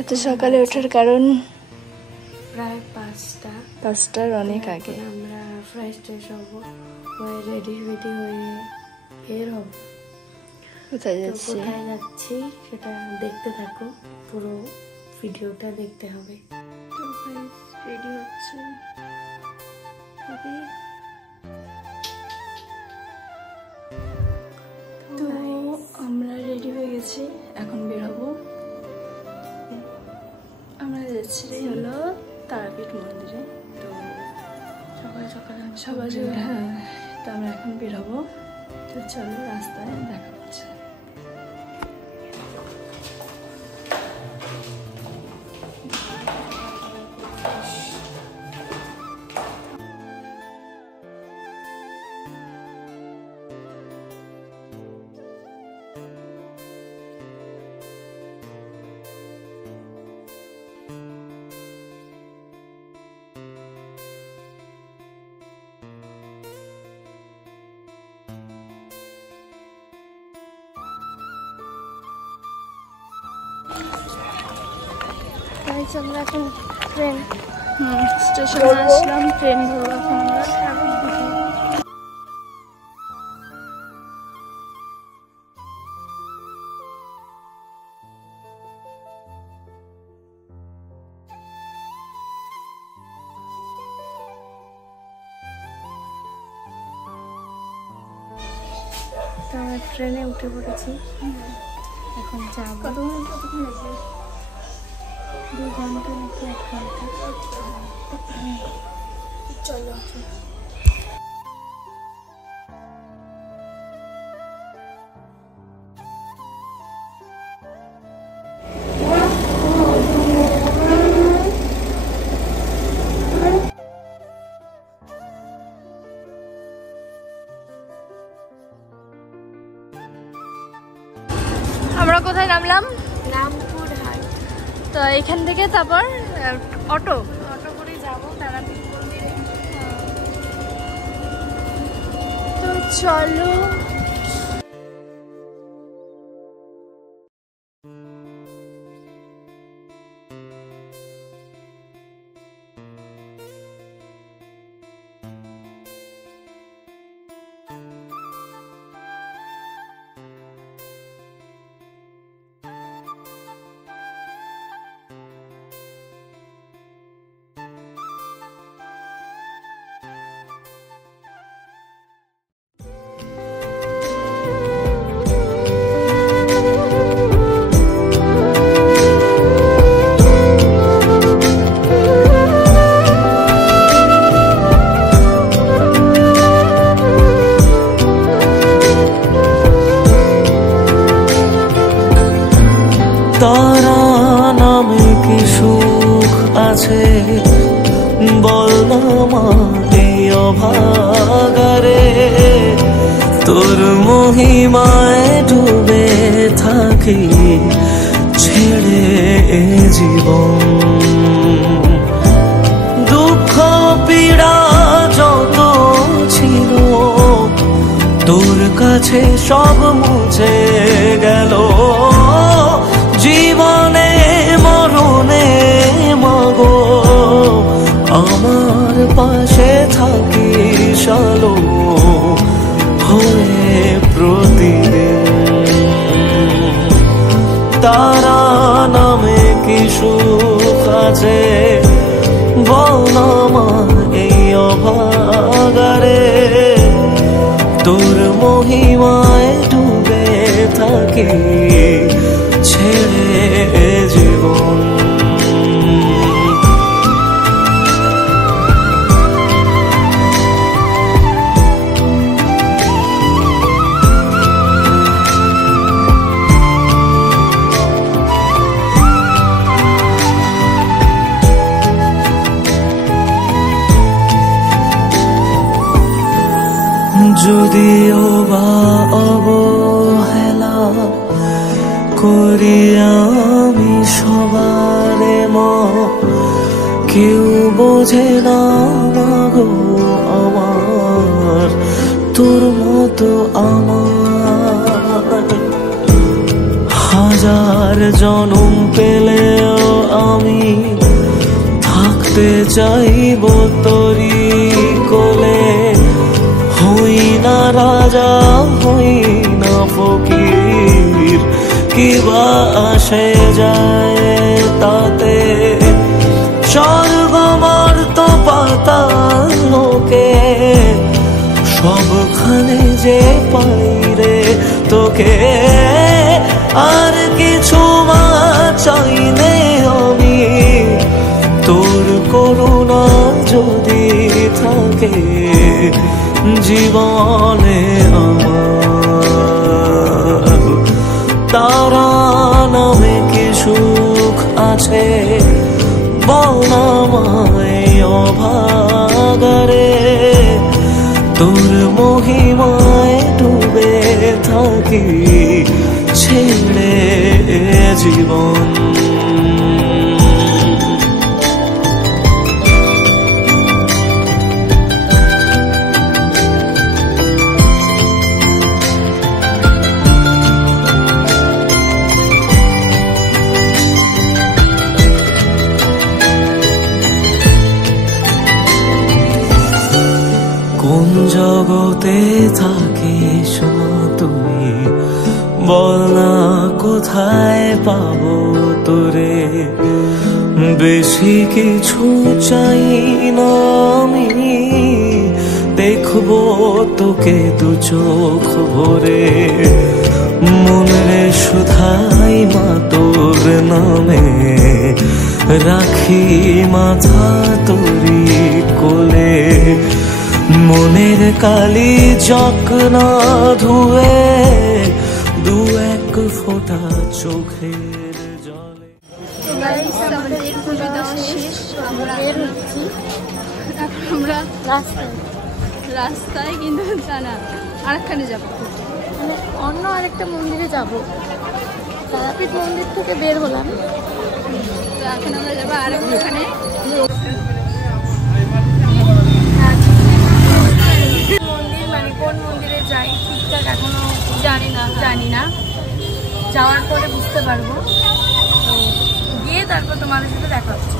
এত সকালে ওঠার কারণ? প্রায় 5টার অনেক আগে আমরা ফ্রেশ ট্রেশ হবো, রেডি হয়ে বের হব। কোথায় যাচ্ছি সেটা দেখতে থাকো, পুরো ভিডিওটা দেখতে হবে। তো রেডি হচ্ছে, তো আমরা রেডি হয়ে গেছি, এখন বেরোবো। আমরা যাচ্ছি হলো তারাপীঠ মন্দিরে। তো সকাল হ্যাঁ, তো আমরা এখন বেরোবো। তো চলো, রাস্তায় দেখা হচ্ছে। আমরা এখন ট্রেন স্টেশনে আসলাম, ট্রেন ধরবো এখন আমরা ট্রেনে উঠে পড়েছি। এখন যাবো। কতক্ষণ লাগবে? 2 ঘন্টা নাকি 1 ঘন্টা। চলো। আমরা কোথায় নামলাম? রামপুরহাট। তো এখান থেকে তারপর অটো করে যাবো তারাপীঠ মন্দিরে। তো চলো। তারা নামে কি সুখ আছে বল না মা এই অভাগারে, তোর মহিমায় ডুবে থাকি ছেড়ে এ জীবন। দুঃখ পীড়া যত ছিল তোর কাছে সব মুছে গেল, জীবনে মরণে মাগো আমার পাশে থাকিস আলো হয়ে প্রতিদিন। তারা নামে কি সুখ আছে বল না মা এই অভাগারে, তোর মহিমায় ডুবে থাকি ছেড়ে জীবন। যদিও বা অবহেলা করি আমি সবারে মা, কেউ বোঝে না মাগো আমার তোর মতো আমার। হাজার জনম পেলেও আমি থাকতে চাইব তোরি কোলে। হই না রাজা হই না ফকির, কিবা আসে যায় তাতে। স্বর্গ মর্ত পাতাল লোকে সবখানে যে পাই রে তোকে। আর কিছু মা চাইনে আমি, তোর করুণা যদি থাকে জীবনে আমার। তারা নামে কি সুখ আছে বল আমায় অভাগারে। তোর মহিমায় ডুবে থাকি ছেড়ে জীবন। কোন জগতে থাকিস মা তুই, বল না কোথায় পাবো তোরে। বেশি কিছু চাই না আমি, দেখবো তোকে দু চোখ ভরে। মনে শুধাই মা তোর নামে, রাখি মাথা তোরি কোলে। মনের কালি জক না ধুয়ে দু এক ফোঁটা চোখের জলে। আমাদের পুজো দেওয়া শেষ, আমরা বের হচ্ছি। আমরা রাস্তায় কিন্তু জানা আরেকখানে যাবো, মানে অন্য আরেকটা মন্দিরে যাব। তারাপীঠ মন্দির থেকে বের হলাম, তো এখন আমরা যাবো আরেকখানে। মন্দির মানে কোন মন্দিরে যাই ঠিকঠাক এখনো জানি না। যাওয়ার পরে বুঝতে পারবো, তো গিয়ে তারপর তোমাদের সাথে দেখা হচ্ছে।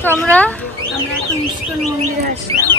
তো আমরা এখন ইস্কন মন্দিরে আসলাম।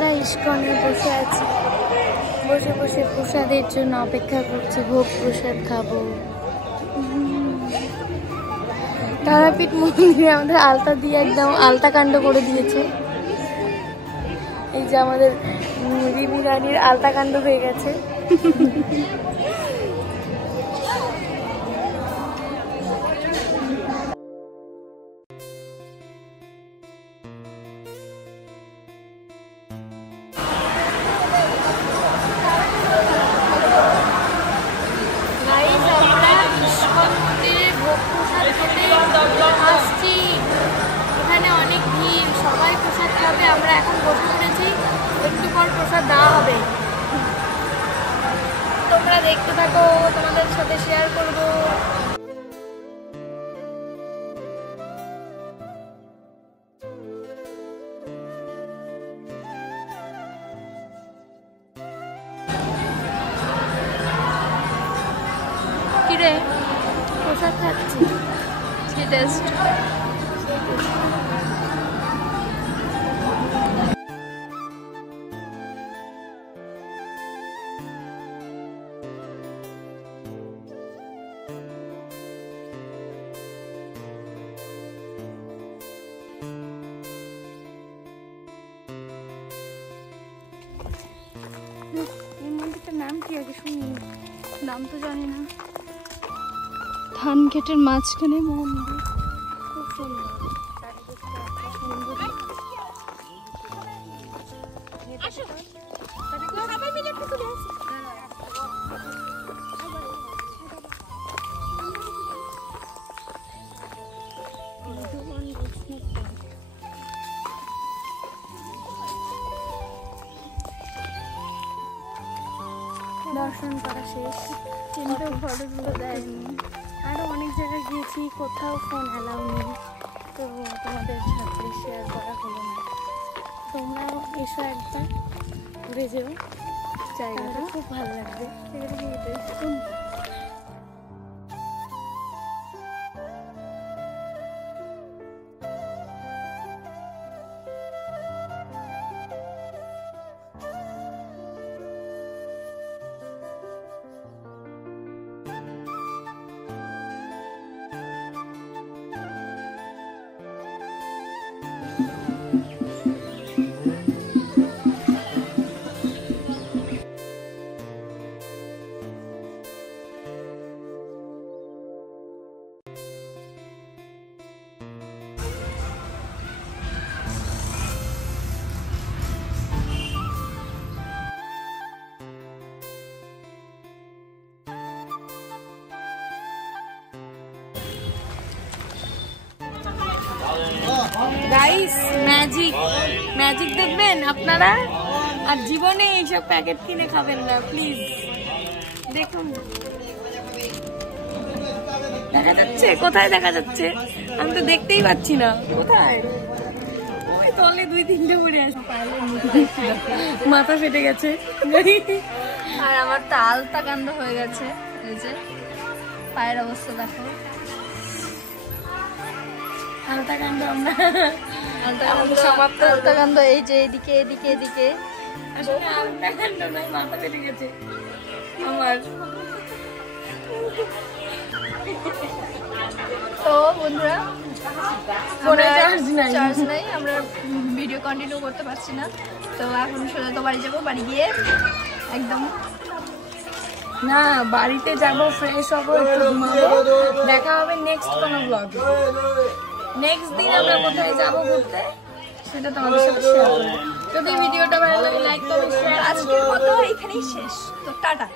আমরা ইস্কনে বসে আছি, বসে বসে প্রসাদের জন্য অপেক্ষা করছি, ভোগ প্রসাদ খাবো। তারাপীঠ মন্দিরে আমাদের আলতা দিয়ে একদম আলতা কাণ্ড করে দিয়েছে। এই যে আমাদের রিমি রানীর আলতা কাণ্ড হয়ে গেছে। আমরা এখন বসে পড়েছি, একটু পর প্রসাদ দেওয়া হবে। তোমরা দেখতে থাকো, তোমাদের সাথে শেয়ার করবো। রে প্রসাদ খাচ্ছি, কি টেস্ট। এই মন্দিরটার নাম কি আগে শুনি, নাম তো জানি না। ধান ক্ষেতের মাঝখানে মন্দির, খুব সুন্দর। দর্শন করা শেষ, কিন্তু ফটোগুলো দেয়নি। আরও অনেক জায়গায় গিয়েছি, কোথাও ফোন অ্যালাউ নেই, তো তোমাদের সাথে শেয়ার করা হলো না। তোমরাও এসো একবার, ঘুরে যেও, জায়গাটা খুব ভালো লাগবে। গাইস, ম্যাজিক ম্যাজিক দেখবেন আপনারা, আর জীবনে এইসব প্যাকেট কিনে খাবেন না প্লিজ। দেখুন দেখা যাচ্ছে, কোথায় দেখা যাচ্ছে? আমি তো দেখতেই পাচ্ছি না কোথায়। ওই তলে 2-3টে পড়ে আছে, মাথা ফেটে গেছে। আর আমার তো আলতা কান্ড হয়ে গেছে, এই যে পায়ের অবস্থা দেখো। আলতাকান্ড আমরা সমাপ্ত। আলতাকান্ড এই যে এদিকে এদিকে এদিকে, আসলে আলতাকান্ড নয়, মাথা ফেটে গেছে আমার। তো বন্ধুরা, ফোনে চার্জ নাই, আমরা ভিডিও কন্টিনিউ করতে পারছি না। তো এখন সোজা তো বাড়ি যাবো, বাড়ি গিয়ে একদম না বাড়িতে যাবো, ফ্রেশ হবো, একটু ঘুমাবো। দেখা হবে নেক্সট কোনো ব্লগে। নেক্সট দিন আমরা কোথায় যাবো ঘুরতে সেটা তোমাদের সাথে শেয়ার করবো। যদি ভিডিওটা ভালো লাগে লাইক করো, শেয়ার। আজকের মতো এখানেই শেষ, তো টাটা।